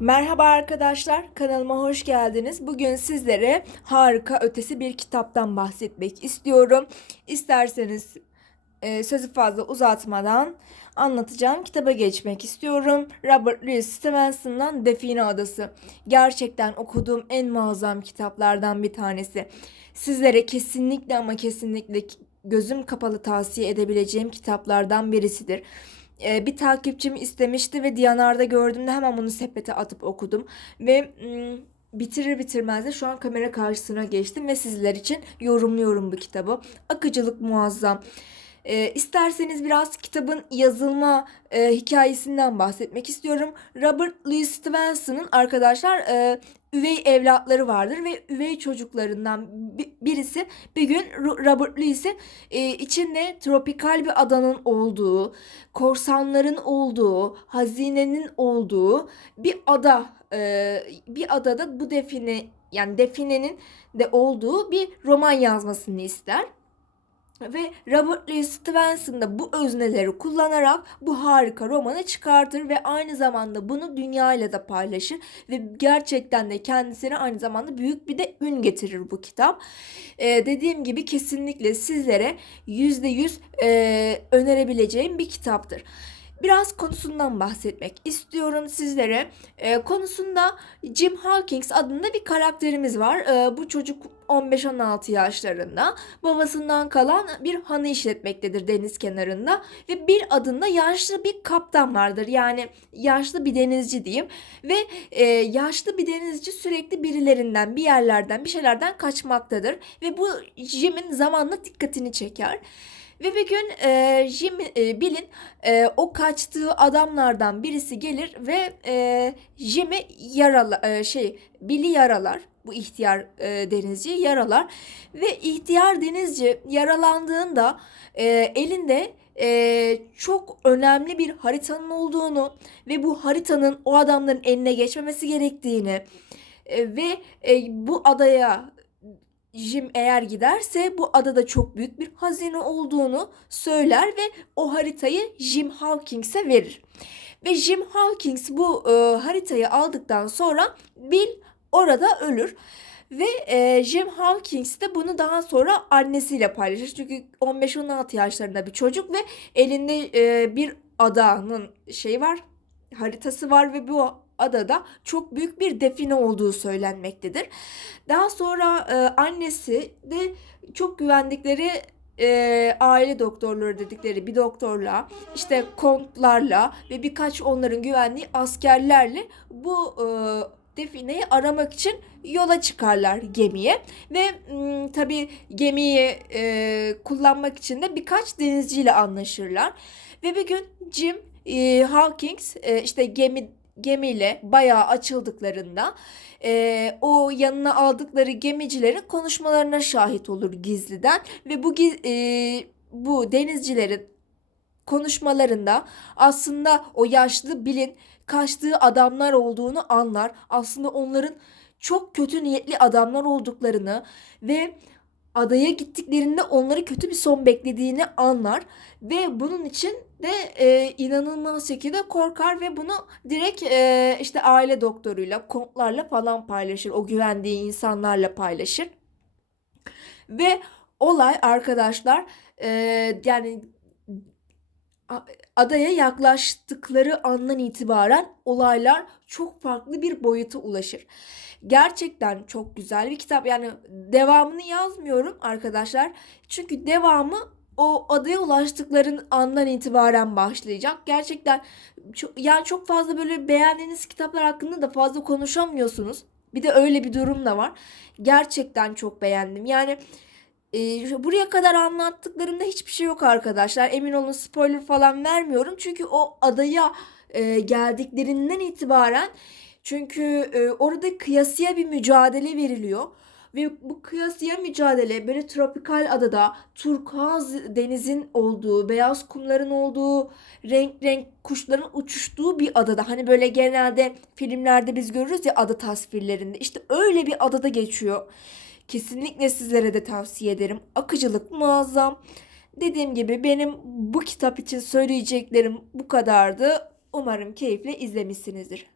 Merhaba arkadaşlar, kanalıma hoş geldiniz. Bugün sizlere harika ötesi bir kitaptan bahsetmek istiyorum. İsterseniz e, sözü fazla uzatmadan anlatacağım kitaba geçmek istiyorum. Robert Louis Stevenson'dan Define Adası. Gerçekten okuduğum en muazzam kitaplardan bir tanesi. Sizlere kesinlikle ama kesinlikle gözüm kapalı tavsiye edebileceğim kitaplardan birisidir e, bir takipçim istemişti ve Diyanar'da gördüğümde hemen bunu sepete atıp okudum. Ve bitirir bitirmez de şu an kamera karşısına geçtim ve sizler için yorumluyorum bu kitabı. Akıcılık muazzam. E, isterseniz biraz kitabın yazılma e, hikayesinden bahsetmek istiyorum. Robert Louis Stevenson'ın arkadaşlar e, üvey evlatları vardır ve üvey çocuklarından birisi bir gün Robert Louis'i e, içinde tropikal bir adanın olduğu, korsanların olduğu, hazinenin olduğu bir ada, e, bir adada bu define yani definenin de olduğu bir roman yazmasını ister. Ve Robert Louis Stevenson da bu özneleri kullanarak bu harika romanı çıkartır ve aynı zamanda bunu dünya ile de paylaşır ve gerçekten de kendisine aynı zamanda büyük bir de ün getirir bu kitap. Ee, dediğim gibi kesinlikle sizlere %100 e, önerebileceğim bir kitaptır biraz konusundan bahsetmek istiyorum sizlere. E, konusunda Jim Hawkins adında bir karakterimiz var. E, bu çocuk 15-16 yaşlarında babasından kalan bir hanı işletmektedir deniz kenarında ve bir adında yaşlı bir kaptan vardır. Yani yaşlı bir denizci diyeyim ve e, yaşlı bir denizci sürekli birilerinden, bir yerlerden, bir şeylerden kaçmaktadır ve bu Jim'in zamanla dikkatini çeker. Ve bir gün e, Jim e, Bill'in e, o kaçtığı adamlardan birisi gelir ve e, Jim'i yarala e, şey Bill'i yaralar. Bu ihtiyar e, denizci yaralar ve ihtiyar denizci yaralandığında e, elinde e, çok önemli bir haritanın olduğunu ve bu haritanın o adamların eline geçmemesi gerektiğini e, ve e, bu adaya Jim eğer giderse bu adada çok büyük bir hazine olduğunu söyler ve o haritayı Jim Hawkins'e verir. Ve Jim Hawkins bu e, haritayı aldıktan sonra Bill orada ölür. Ve e, Jim Hawkins de bunu daha sonra annesiyle paylaşır. Çünkü 15-16 yaşlarında bir çocuk ve elinde e, bir adanın şey var, haritası var ve bu adada çok büyük bir define olduğu söylenmektedir. Daha sonra e, annesi de çok güvendikleri e, aile doktorları dedikleri bir doktorla işte kontlarla ve birkaç onların güvenliği askerlerle bu e, defineyi aramak için yola çıkarlar gemiye ve m, tabii gemiyi e, kullanmak için de birkaç denizciyle anlaşırlar ve bir gün Jim e, Hawkins e, işte gemi gemiyle bayağı açıldıklarında e, o yanına aldıkları gemicilerin konuşmalarına şahit olur gizliden ve bu e, bu denizcilerin konuşmalarında aslında o yaşlı bilin kaçtığı adamlar olduğunu anlar. Aslında onların çok kötü niyetli adamlar olduklarını ve adaya gittiklerinde onları kötü bir son beklediğini anlar ve bunun için de e, inanılmaz şekilde korkar ve bunu direkt e, işte aile doktoruyla, kontlarla falan paylaşır. O güvendiği insanlarla paylaşır. Ve olay arkadaşlar e, yani adaya yaklaştıkları andan itibaren olaylar çok farklı bir boyuta ulaşır. Gerçekten çok güzel bir kitap. Yani devamını yazmıyorum arkadaşlar. Çünkü devamı o adaya ulaştıkların andan itibaren başlayacak. Gerçekten çok, yani çok fazla böyle beğendiğiniz kitaplar hakkında da fazla konuşamıyorsunuz. Bir de öyle bir durum da var. Gerçekten çok beğendim. Yani e, buraya kadar anlattıklarımda hiçbir şey yok arkadaşlar. Emin olun spoiler falan vermiyorum. Çünkü o adaya e, geldiklerinden itibaren çünkü e, orada kıyasıya bir mücadele veriliyor. Ve bu kıyasıya mücadele böyle tropikal adada turkuaz denizin olduğu, beyaz kumların olduğu, renk renk kuşların uçuştuğu bir adada. Hani böyle genelde filmlerde biz görürüz ya ada tasvirlerinde. İşte öyle bir adada geçiyor. Kesinlikle sizlere de tavsiye ederim. Akıcılık muazzam. Dediğim gibi benim bu kitap için söyleyeceklerim bu kadardı. Umarım keyifle izlemişsinizdir.